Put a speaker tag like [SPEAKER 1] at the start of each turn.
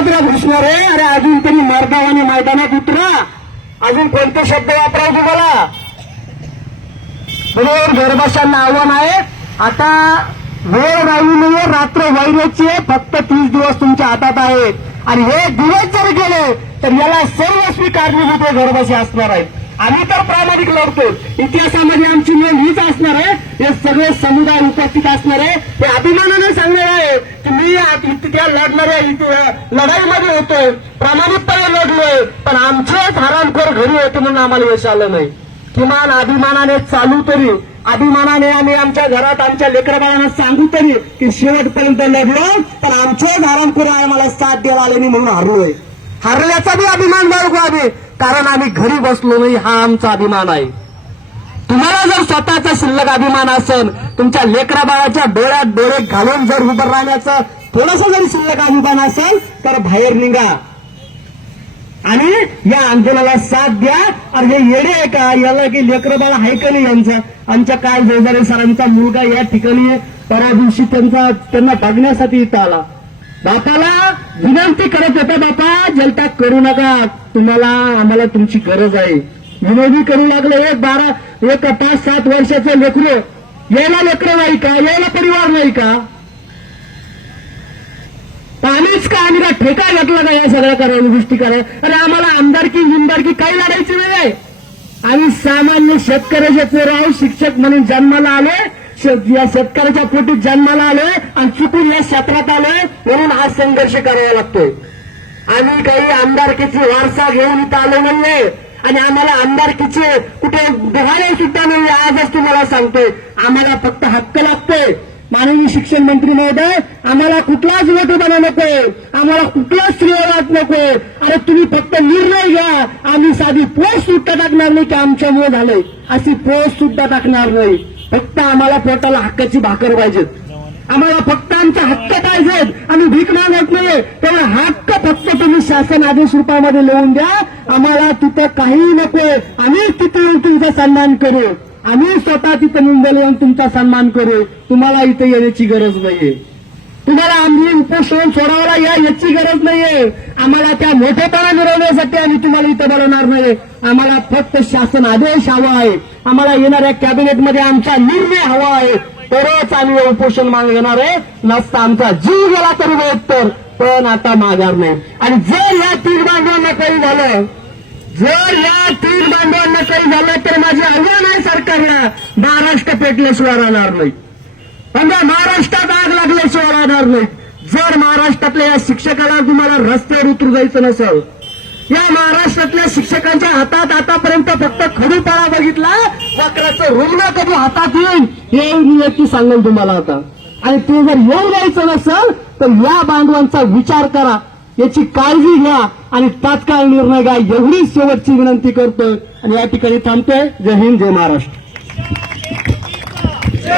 [SPEAKER 1] मात्र घुसणार आहे. अरे अजून तरी मर्दावाने मैदानात उतरा. अजून कोणते शब्द वापराव तुम्हाला म्हणून घरबशांना आव्हान आहे. आता वेळ राहू नये रात्र वैराची आहे. फक्त तीस दिवस तुमच्या हातात आहेत. आणि हे दिवस जर गेले तर याला सर्वस्वी कारणीभूत हे घरबशी असणार आहेत. आम्ही तर प्रामाणिक लढतो. इतिहासामध्ये आमची नोंद हीच असणार आहे. हे सगळे समुदाय उपस्थित असणार आहे. हे अभिमानाने सांगणार आहे की मी त्या लढणाऱ्या लढाईमध्ये होतोय. प्रामाणिकपणे लढलोय. पण आमचेच हरामखोर घरी होते म्हणून आम्हाला यश आलं नाही. किमान अभिमानाने चालू तरी अभिमानाने आम्ही आमच्या घरात आमच्या लेकरबाळांना सांगू तरी की शेवटपर्यंत लढलो. पण आमचे धारणखोर आम्हाला साथ द्यावा आले नाही म्हणून हरलोय. हरल्याचा बी अभिमान बाळगू आम्ही. कारण आम्ही घरी बसलो नाही हा आमचा अभिमान आहे. तुम्हाला जर स्वतःचा शिल्लक अभिमान असेल तुमच्या लेकरा बाळाच्या डोळ्यात डोळे घालून जर उभं राहण्याचं थोडस जरी शिल्लक अभिमान असेल तर बाहेर निघा. आणि या आंदोलनाला साथ द्या. अरे हे येडे आहे का? याला की लेकरं बाळा आहे का नाही यांचं? आमच्या काय जोरदारे सरांचा मुलगा या ठिकाणी परवा दिवशी त्यांचा त्यांना बघण्यासाठी इथं आला. बापाला विनंती करत होता बापा जलता करू नका. तुम्हाला आम्हाला तुमची गरज आहे. विनोदी करू लागले. एक बारा एक पाच सात वर्षाचं लेकर. यायला लेकरं नाही का? यायला परिवार नाही का? पाणीच का आम्ही का ठेका घातला का या सगळ्या करायला गोष्टी करा अरे आम्हाला आमदारकी विमदारकी काही लढायची नाही आहे. आम्ही सामान्य शेतकऱ्याचे पोरं शिक्षक म्हणून जन्माला आले शेत- या शेतकऱ्याच्या पोटीत जन्माला आलोय आणि चुकून या क्षेत्रात आलोय. म्हणून हा संघर्ष करावा लागतोय. आम्ही काही आमदारकीची वारसा घेऊन इथं आलो नाहीये आणि आम्हाला आमदारकीचे कुठे बघायला सुद्धा नाही आजच तुम्हाला सांगतोय. आम्हाला फक्त हक्क लागतोय. माननीय शिक्षण मंत्री महोदय आम्हाला कुठलाच मोठेपणा नकोय. आम्हाला कुठलाच श्रेयवाद नकोय. अरे तुम्ही फक्त निर्णय घ्या. आम्ही साधी पोस्ट सुद्धा टाकणार नाही की आमच्यामुळे झालंय. अशी पोस्ट सुद्धा टाकणार नाही. फक्त आम्हाला पोटाला हक्काची भाकर पाहिजेत आम्हाला फक्त आमचा हक्क पाहिजेत आम्ही भीक मागत नाही तेव्हा हक्क फक्त तुम्ही शासन आदेश रूपामध्ये लिहून द्या. आम्हाला तिथं काहीही नको. आम्ही तिथे येऊन तुमचा सन्मान करू. आम्ही स्वतः तिथं मुंबईला येऊन तुमचा सन्मान करू. तुम्हाला इथे येण्याची गरज नाहीये. तुम्हाला आम्ही उपोषण सोडावला या याची गरज नाहीये. आम्हाला त्या मोठेपणा मिळवण्यासाठी आम्ही तुम्हाला इथं बोलवणार नाही आम्हाला फक्त शासन आदेश हवा आहे. आम्हाला येणाऱ्या कॅबिनेटमध्ये आमचा निर्णय हवा आहे. तरच आम्ही हे उपोषण मागणार आहे. नसता आमचा जीव गेला तरी तर. पण आता माघार नाही. आणि जर या तीन बांधवांना काही झालं जर या तीन बांधवांना काही झालं तर माझे आव्हान आहे सरकारला महाराष्ट्र पेटल्याशिवाय राहणार नाही. समजा महाराष्ट्रात आग लागल्याशिवाय राहणार नाही. जर महाराष्ट्रातल्या या शिक्षकाला तुम्हाला रस्त्यावर उतरू जायचं नसेल या महाराष्ट्रातल्या शिक्षकांच्या हातात आतापर्यंत वक्राचं रुग्ण कधी हातात येईल हे मी व्यक्ती सांगेल तुम्हाला आता. आणि ते जर येऊ द्यायचं नसेल तर या बांधवांचा विचार करा. याची काळजी घ्या आणि तात्काळ निर्णय घ्या. एवढी शेवटची विनंती करतोय. आणि या ठिकाणी थांबतोय. जय हिंद जय महाराष्ट्र.